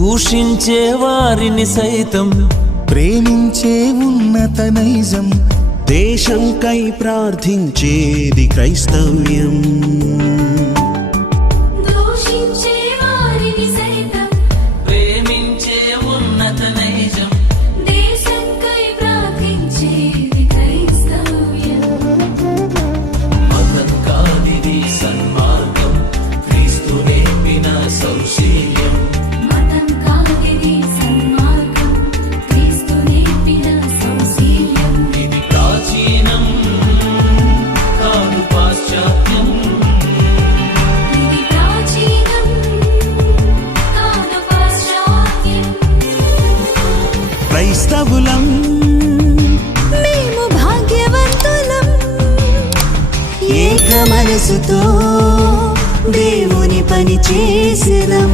దూషించే వారిని సైతం ప్రేమించే ఉన్నత నైజం, దేశంకై ప్రార్థించేది క్రైస్తవ్యం. దూషించే వారిని సైతం ప్రేమించే ఉన్నత నైజం, దేశంకై ప్రార్థించేది క్రైస్తవ్యం. మతం కాదిది సన్మార్గం, క్రీస్తు నేర్పిన సౌశీల్యం. మతం కాదిది సన్మార్గం, క్రీస్తు నేర్పిన సౌశీల్యం. ఇది ప్రాచీనం కాదు పాశ్చాత్యం, ఇది ప్రాచీనం కాదు పాశ్చాత్యం. క్రైస్తవులం మేము భాగ్యవంతులం, ఏక మనసుతో దేవుని పని చేసేదం.